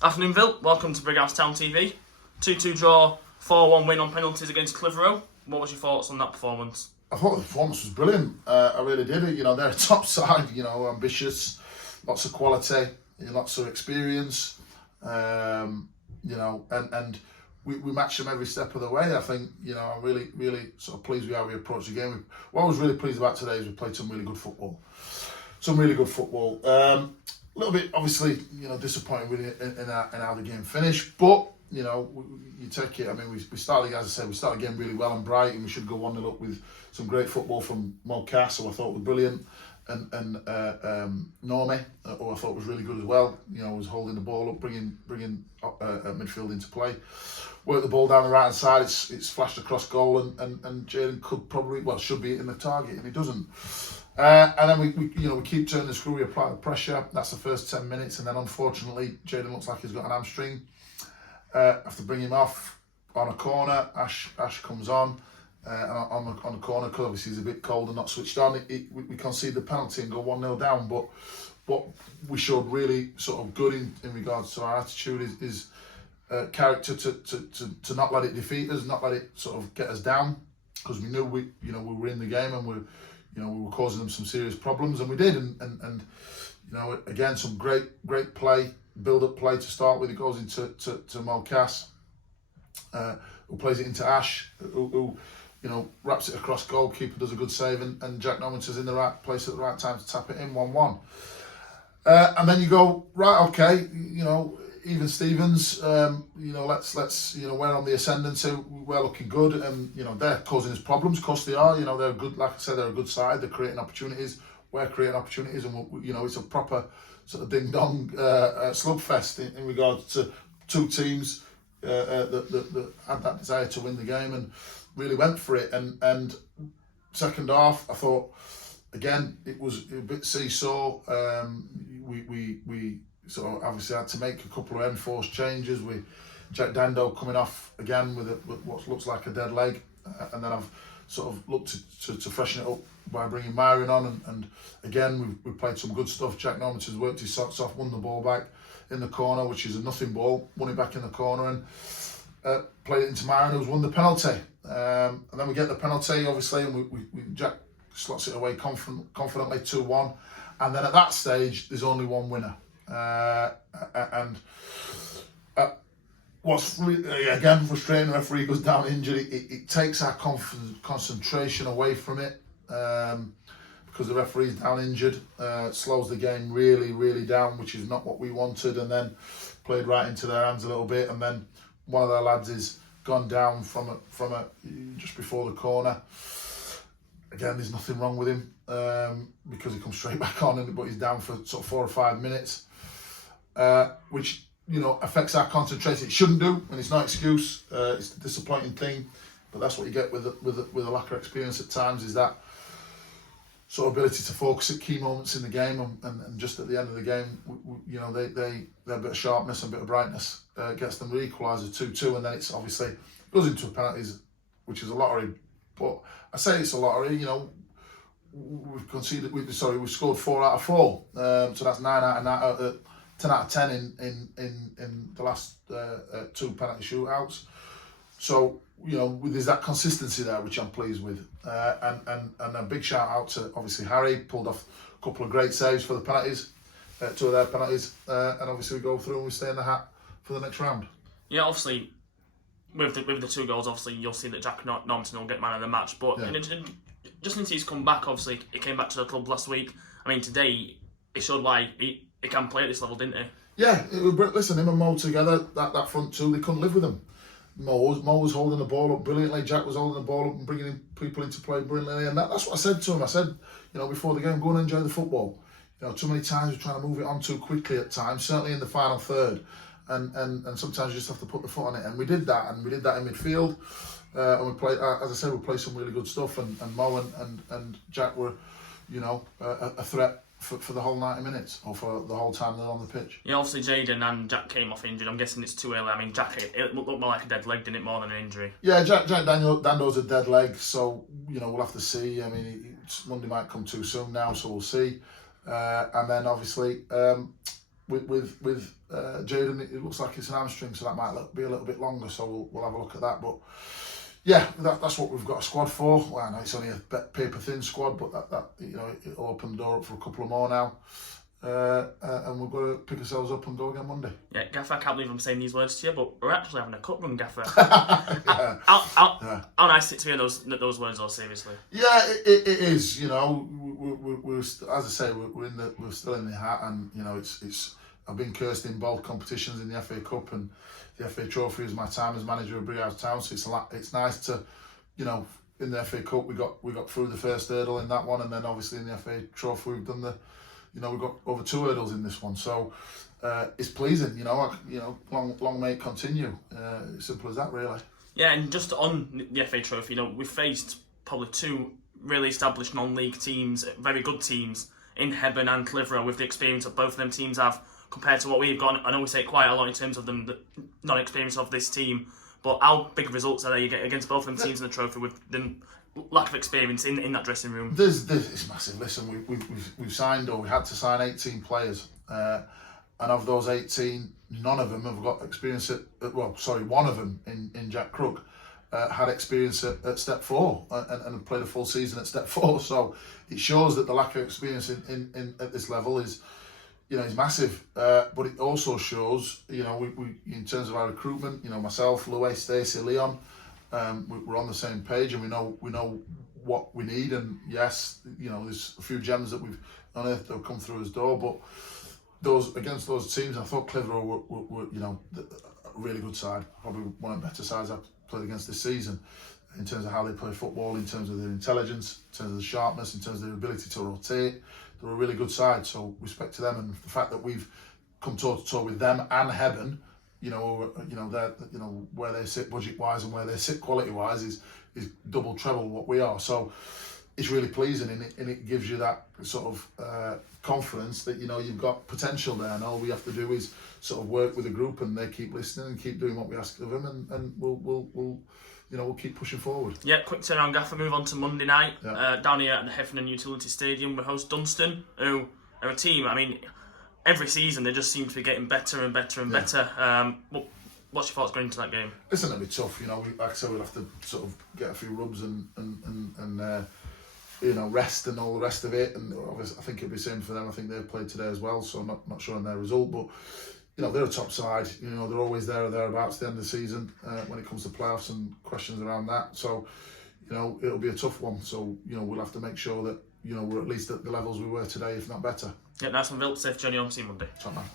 Afternoon, Vill. Welcome to Brighouse Town TV. 2-2 draw, 4-1 win on penalties against Clitheroe. What was your thoughts on that performance? I thought the performance was brilliant. I really did it. They're a top side. Ambitious, lots of quality, lots of experience. And we matched them every step of the way. I think I'm really sort of pleased with how we approached the game. What I was really pleased about today is we played some really good football. A little bit, obviously, disappointed with it in how the game finished, but you take it. I mean, we started, as I said, we started the game really well and bright, and we should go 1-0 up with some great football from Mulcaster, who I thought was brilliant, and Normie, who I thought was really good as well. Was holding the ball up, bringing midfield into play. Worked the ball down the right hand side. It's flashed across goal, and Jaden should be hitting the target, and he doesn't. And then we keep turning the screw. We apply the pressure. That's the first 10 minutes, and then unfortunately, Jaden looks like he's got an hamstring. Have to bring him off on a corner. Ash comes on the corner because obviously he's a bit cold and not switched on. We concede the penalty and go 1-0 down. But what we showed really sort of good in regards to our attitude is character to not let it defeat us, not let it sort of get us down, because we knew we were in the game and we were causing them some serious problems, and we did. And again, some great play, build-up play to start with. It goes into Mulcaster, who plays it into Ash, who wraps it across goal. Keeper does a good save, and Jack Norman's in the right place at the right time to tap it in, 1-1. And then you go, right, okay, even Stevens, let's we're on the ascendancy, we're looking good, and they're causing us problems. Of course they are. They're good. Like I said, they're a good side. They're creating opportunities. We're creating opportunities, and it's a proper sort of ding dong slugfest in regards to two teams that had that desire to win the game and really went for it. And second half, I thought again it was a bit seesaw. We sort of obviously had to make a couple of enforced changes with Jack Dando coming off again with what looks like a dead leg, and then I've sort of looked to freshen it up by bringing Myron on, and again we played some good stuff. Jack Norman has worked his socks off, won the ball back in the corner, which is a nothing ball, won it back in the corner, and played it into Myron, who's won the penalty. And then we get the penalty, obviously, and we Jack slots it away confidently, 2-1, and then at that stage there's only one winner. What's again frustrating, the referee goes down injured. It takes our concentration away from it, because the referee's down injured. Slows the game really down, which is not what we wanted, and then played right into their hands a little bit. And then one of their lads is gone down from a just before the corner. Again, there's nothing wrong with him, because he comes straight back on, but he's down for sort of 4 or 5 minutes. Which affects our concentration. It shouldn't do, and it's no excuse. It's a disappointing thing, but that's what you get with a lack of experience at times. Is that sort of ability to focus at key moments in the game, and just at the end of the game, their bit of sharpness and bit of brightness gets them the equaliser 2-2, and then it's obviously goes into a penalties, which is a lottery. But I say it's a lottery. We've scored 4 out of 4, so that's 9 out of 9. 10 out of 10 in the last 2 penalty shootouts. So, there's that consistency there, which I'm pleased with. And a big shout out to, obviously, Harry, pulled off a couple of great saves for the penalties, 2 of their penalties. And obviously we go through and we stay in the hat for the next round. Yeah, obviously, with the 2 goals, obviously, you'll see that Jack Normanton will get man of the match. But just since he's come back, obviously, he came back to the club last week. I mean, today, it showed why he can play at this level, didn't he? Yeah, listen, him and Mo together, that front 2, they couldn't live with him. Mo was holding the ball up brilliantly, Jack was holding the ball up and bringing people into play brilliantly, and that's what I said to him. I said, before the game, go and enjoy the football. Too many times we're trying to move it on too quickly at times, certainly in the final third, and sometimes you just have to put the foot on it, and we did that in midfield, and we played, as I said, we played some really good stuff, and Mo and Jack were, a threat for the whole 90 minutes, or for the whole time they're on the pitch. Yeah, obviously Jaden and Jack came off injured. I'm guessing it's too early. I mean, Jack, it looked more like a dead leg, didn't it, more than an injury? Yeah, Jack Dando's a dead leg, so we'll have to see. I mean, Monday might come too soon now, so we'll see. And then obviously with Jaden, it looks like it's an hamstring, so that might be a little bit longer. So we'll have a look at that. But yeah, that's what we've got a squad for. Well, I know it's only a paper thin squad, but that it'll open the door up for a couple of more now. And we've got to pick ourselves up and go again Monday. Yeah, Gaffer, I can't believe I'm saying these words to you, but we're actually having a cup run, Gaffer. Yeah. How nice it to hear those words all seriously. Yeah, it is. We're as I say, we're still in the hat, and it's. I've been cursed in both competitions in the FA Cup and the FA Trophy as my time as manager of Brighouse Town. So it's nice to, in the FA Cup we got through the first hurdle in that one, and then obviously in the FA Trophy we've done we've got over 2 hurdles in this one. So it's pleasing. Long may it continue. Simple as that, really. Yeah, and just on the FA Trophy, we've faced probably 2 really established non-league teams, very good teams in Hebburn and Clitheroe, with the experience that both of them teams have compared to what we've got. I know we say quite a lot in terms of the non-experience of this team, but how big results are there you get against both of them teams in the trophy with the lack of experience in that dressing room? It's massive. Listen, we've signed, or we had to sign 18 players, and of those 18, none of them have got experience one of them in Jack Crook had experience at step 4 and played a full season at step 4. So it shows that the lack of experience in at this level is massive. But it also shows, we in terms of our recruitment, myself, Louis, Stacey, Leon, we're on the same page, and we know what we need. And yes, there's a few gems that we've unearthed that have come through his door, but against those teams, I thought Clitheroe were a really good side, probably one of the better sides I've played against this season, in terms of how they play football, in terms of their intelligence, in terms of the sharpness, in terms of their ability to rotate. They're a really good side, so respect to them. And the fact that we've come toe to toe with them and Hebburn, where they sit budget wise and where they sit quality wise is double treble what we are. So it's really pleasing, and it gives you that sort of confidence that you've got potential there, and all we have to do is sort of work with the group, and they keep listening and keep doing what we ask of them, and we'll keep pushing forward. Yeah, quick turnaround, Gaffer. Move on to Monday night. Yeah. Down here at the Heffernan Utility Stadium, we host Dunstan, who are a team. I mean, every season they just seem to be getting better and better and better. What's your thoughts going into that game? Listen, it'll be tough. Like I said, we'll have to sort of get a few rubs and rest and all the rest of it. And obviously, I think it'll be the same for them. I think they've played today as well, so I'm not sure on their result, but they're a top side. They're always there or thereabouts at the end of the season when it comes to playoffs and questions around that. So, it'll be a tough one. So, we'll have to make sure that we're at least at the levels we were today, if not better. Yeah, nice one, VILLS. Safe journey on. See you Monday. Top man.